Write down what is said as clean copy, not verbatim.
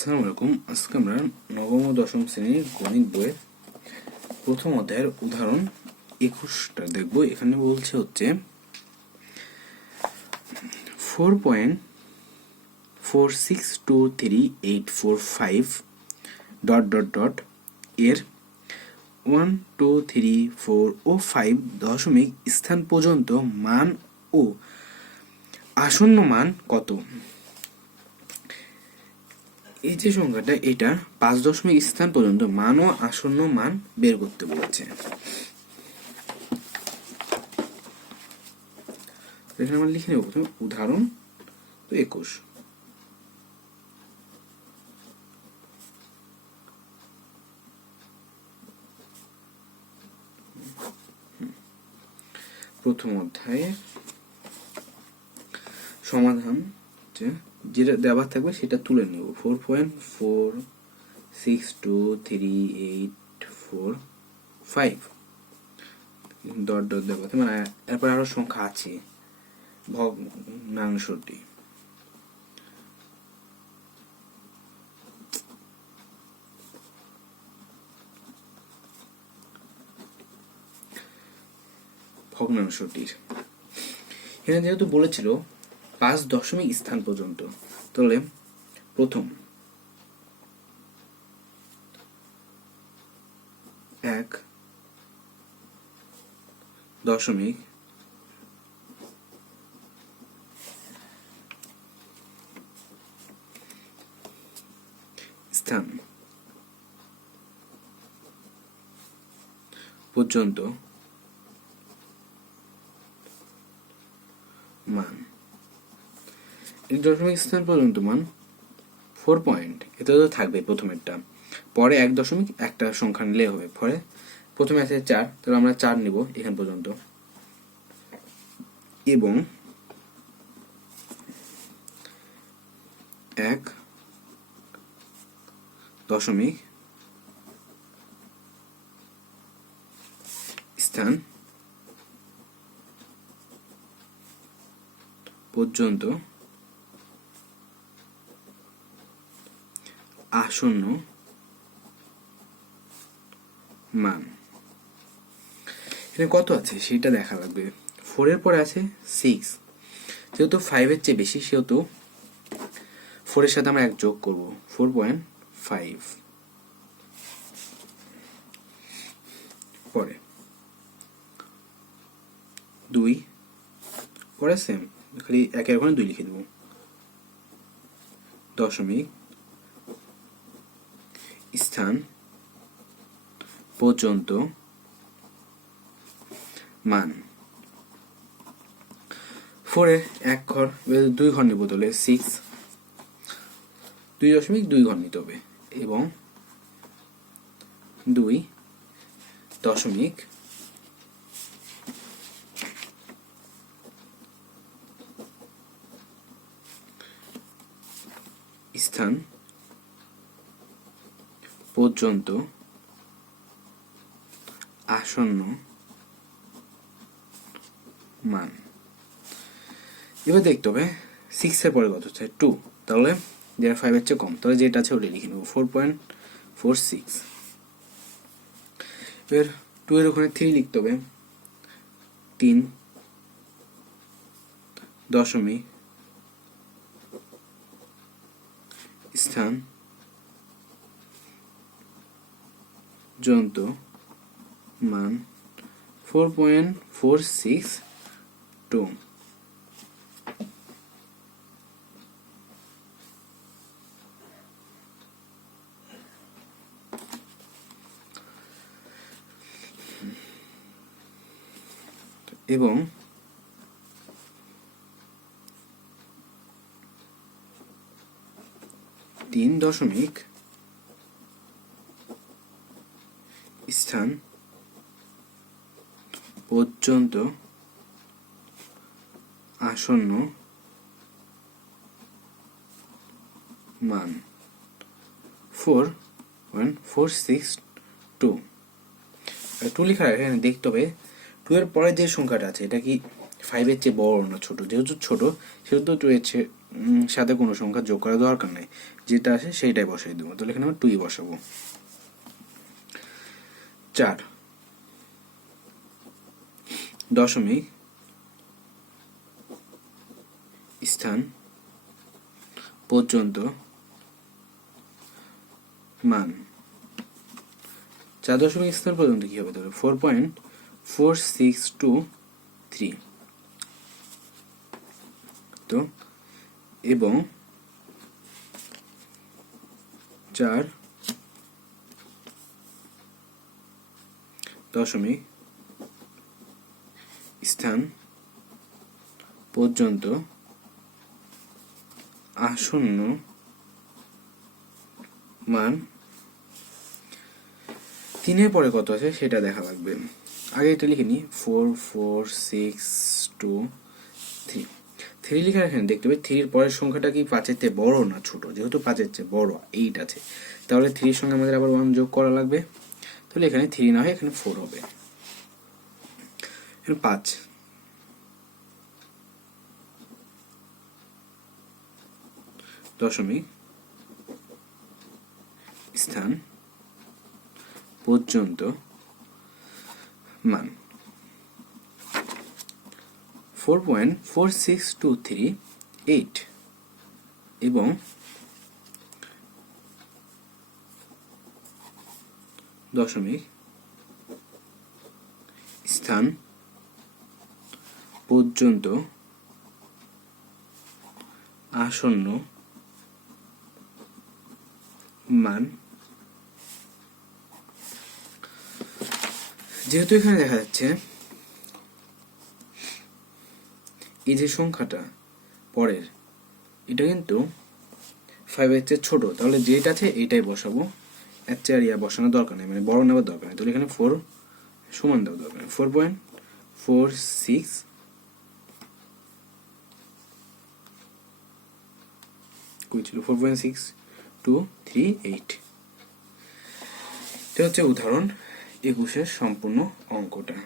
আসসালামু আলাইকুম। আজকে আমরা নবম ও দশম শ্রেণীর গণিত বইয়ের প্রথম অধ্যায়ের উদাহরণ 21টা দেখব। এখানে বলছে হচ্ছে 4.4623845 ডট ডট ডট এর 1, 2, 3, 4 ও 5 দশমিক স্থান পর্যন্ত মান ও আসন্ন মান কত? এই যে সংখ্যাটা, এটা 5 দশমিক স্থান পর্যন্ত মান ও আসন্ন মান বের করতে বলেছে। এখানে আমরা লিখে নেব প্রথমে উদাহরণ 21। প্রথম অধ্যায়ে সমাধান যেটা দেওয়া থাকবে সেটা তুলে নেব। 4.4623845 ডট ডট দেওয়া থাকে, মানে এরপর আরো সংখ্যা আছে ভগ্নাংশটি। ভগ্নাংশটির এখানে যেহেতু বলেছিল 5 দশমিক স্থান পর্যন্ত, তাহলে প্রথম 1 দশমিক স্থান পর্যন্ত মান। 1 দশমিক স্থান পর্যন্ত মান 4 পয়েন্ট, এটা তো থাকবে প্রথমেরটা। পরে 1 দশমিক একটা সংখ্যা নিলে হবে। পরে প্রথমে আছে 4, তাহলে আমরা 4 নিব এখান পর্যন্ত, এবং 1 দশমিক স্থান পর্যন্ত আসন্ন মান। এখানে কত আছে সেটা দেখা লাগবে। 4 এর পরে আছে 6, যেহেতু 5 এর চেয়ে বেশি সেহেতু 4 এর সাথে আমরা 1 যোগ করব, 4.5। পরে 2, পরে সেম, খালি 1 এর ওখানে 2 লিখে দেব। দশমিক স্থান পর্যন্ত মান। 4 এর 1 ঘর 2 ঘর নিব, তাহলে 6, 2.2 ঘর নিতে হবে, এবং 2 দশমিক স্থান পর্যন্ত আসন্ন মান। এবার দেখতে হবে 6 এর পরে কত হচ্ছে 2, তাহলে যেটা 5 এর চেয়ে কম, তাহলে যেটা আছে ওটা লিখে নেব, 4.46। এবার 2 এর ওখানে 3 লিখতে হবে, 3 দশমিক স্থান পর্যন্ত মান 4.462। এবং 3 দশমিক স্থান পর্যন্ত আসন্ন মান 4.462। 2 লেখা এখানে দেখতে হবে 2 এর পরে যে সংখ্যাটা আছে এটা কি 5 এর চেয়ে বড় না ছোট। যেহেতু ছোট সেহেতু 2 এর চেয়ে সাথে কোনো সংখ্যা যোগ করার দরকার নেই, যেটা আসে সেইটাই বসাই দেবো। তাহলে এখানে আমরা 2 বসাবো। 4 দশমিক স্থান পর্যন্ত মান। 4 দশমিক স্থান পর্যন্ত কি হবে? তাহলে 4.4623 তো, এবং 4 দশমিক স্থান পর্যন্ত আসন্ন মান। 3-এর পরে কত আছে সেটা দেখা লাগবে। আগে এটা লিখে নিই, 4.4623। 3 লিখে রাখেন, দেখতে পাবে 3-এর পরের সংখ্যাটা কি 5-এর চেয়ে বড় না ছোট? যেহেতু 5-এর চেয়ে বড় 8 আছে, তাহলে 3-এর সঙ্গে আমাদের আবার 1 যোগ করা লাগবে। তাহলে এখানে 3 না হয় এখানে 4 হবে। 5 দশমিক স্থান পর্যন্ত মান। 4.46238 এবং দশমিক স্থান পর্যন্ত আসন্ন মান। যেহেতু এখানে দেখা যাচ্ছে এই যে সংখ্যাটা পরের, এটা কিন্তু 5-এর চেয়ে ছোট, তাহলে যেটা আছে এইটাই বসাবো। এর চেয়ে আর বসানোর দরকার নেই, মানে বড় নেওয়ার দরকার নেই। তাহলে এখানে 4 সমান দেওয়ার দরকার নেই। 4.46 কই ছিল? 4.6238। এটা হচ্ছে উদাহরণ 21-এর সম্পূর্ণ অঙ্কটা।